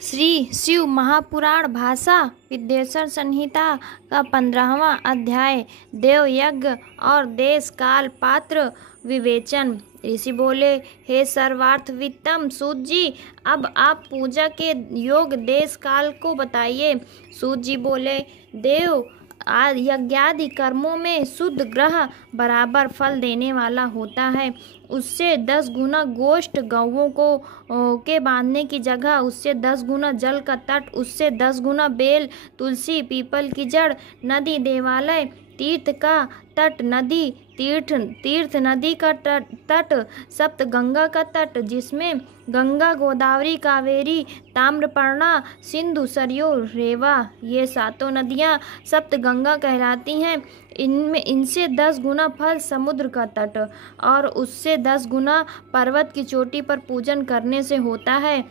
श्री शिव महापुराण भाषा विद्येश्वर संहिता का 15वां अध्याय देव यज्ञ और देश काल पात्र विवेचन। ऋषि बोले, हे सर्वार्थवित्तम सूत जी, अब आप पूजा के योग देश काल को बताइए। सूत जी बोले, देव यज्ञादि कर्मों में शुद्ध ग्रह बराबर फल देने वाला होता है। उससे 10 गुना गोष्ठ गौवों को के बांधने की जगह, उससे 10 गुना जल का तट, उससे 10 गुना बेल, तुलसी, पीपल की जड़, नदी, देवालय, तीर्थ का तट, नदी, तीर्थ नदी का तट, सप्त गंगा का तट, जिसमें गंगा, गोदावरी, कावेरी, ताम्रपर्णा, सिंधु, सरयू, रेवा, ये 7 नदियाँ सप्त गंगा कहलाती हैं। इनसे 10 गुना फल समुद्र का तट और उससे 10 गुना पर्वत की चोटी पर पूजन करने से होता है।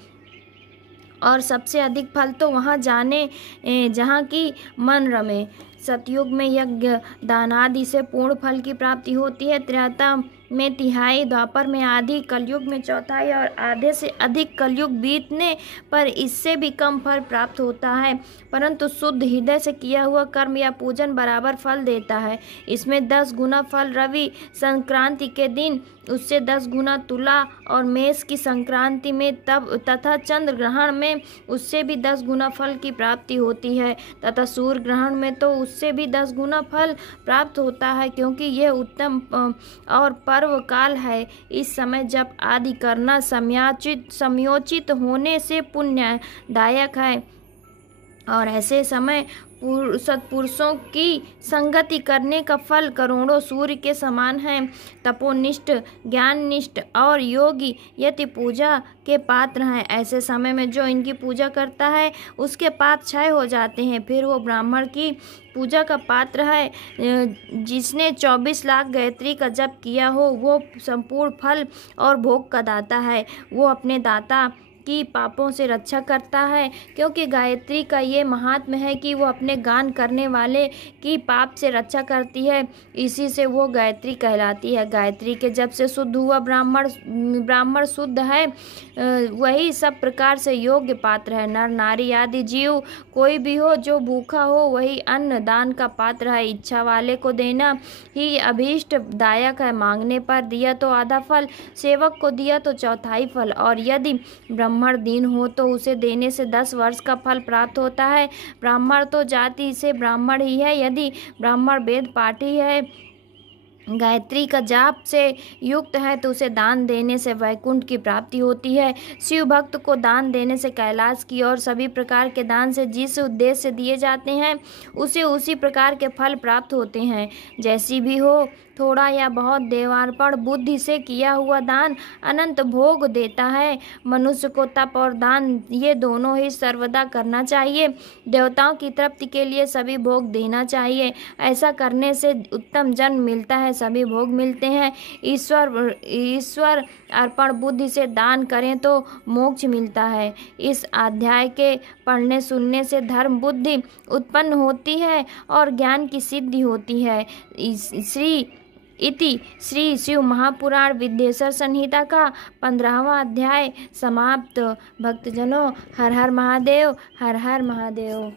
और सबसे अधिक फल तो वहाँ जाने जहाँ की मन रमे। सतयुग में यज्ञ दानादि से पूर्ण फल की प्राप्ति होती है। त्रेता में तिहाई, द्वापर में आधी, कलयुग में चौथाई और आधे से अधिक कलयुग बीतने पर इससे भी कम फल प्राप्त होता है। परंतु शुद्ध हृदय से किया हुआ कर्म या पूजन बराबर फल देता है। इसमें 10 गुना फल रवि संक्रांति के दिन, उससे 10 गुना तुला और मेष की संक्रांति में तथा चंद्र ग्रहण में उससे भी 10 गुना फल की प्राप्ति होती है तथा सूर्य ग्रहण में तो उससे भी 10 गुना फल प्राप्त होता है, क्योंकि यह उत्तम और पर्व काल है। इस समय जब आदि करना समयोचित होने से पुण्यदायक है और ऐसे समय सत्पुरुषों की संगति करने का फल करोड़ों सूर्य के समान है। तपोनिष्ठ, ज्ञाननिष्ठ और योगी यति पूजा के पात्र हैं। ऐसे समय में जो इनकी पूजा करता है उसके पाप क्षय हो जाते हैं। फिर वो ब्राह्मण की पूजा का पात्र है। जिसने 24 लाख गायत्री का जप किया हो वो संपूर्ण फल और भोग का दाता है। वो अपने दाता की पापों से रक्षा करता है, क्योंकि गायत्री का ये महात्म्य है कि वो अपने गान करने वाले की पाप से रक्षा करती है। इसी से वो गायत्री कहलाती है। गायत्री के जप से शुद्ध हुआ ब्राह्मण शुद्ध है, वही सब प्रकार से योग्य पात्र है। नर नारी आदि जीव कोई भी हो जो भूखा हो वही अन्न दान का पात्र है। इच्छा वाले को देना ही अभीष्ट दायक है। मांगने पर दिया तो आधा फल, सेवक को दिया तो चौथाई फल, और यदि ब्राह्मण दीन हो तो उसे देने से 10 वर्ष का फल प्राप्त होता है। ब्राह्मण तो जाति से ब्राह्मण ही है। यदि ब्राह्मण वेद पाठी है, गायत्री का जाप से युक्त है, तो उसे दान देने से वैकुंठ की प्राप्ति होती है। शिव भक्त को दान देने से कैलाश की और सभी प्रकार के दान से जिस उद्देश्य से दिए जाते हैं उसे उसी प्रकार के फल प्राप्त होते हैं। जैसी भी हो, थोड़ा या बहुत देवार्पण बुद्धि से किया हुआ दान अनंत भोग देता है। मनुष्य को तप और दान ये दोनों ही सर्वदा करना चाहिए। देवताओं की तृप्ति के लिए सभी भोग देना चाहिए। ऐसा करने से उत्तम जन्म मिलता है, सभी भोग मिलते हैं। ईश्वर अर्पण बुद्धि से दान करें तो मोक्ष मिलता है। इस अध्याय के पढ़ने सुनने से धर्म बुद्धि उत्पन्न होती है और ज्ञान की सिद्धि होती है। श्री शिव महापुराण विद्येश्वर संहिता का 15वां अध्याय समाप्त। भक्तजनों, हर हर महादेव, हर हर महादेव।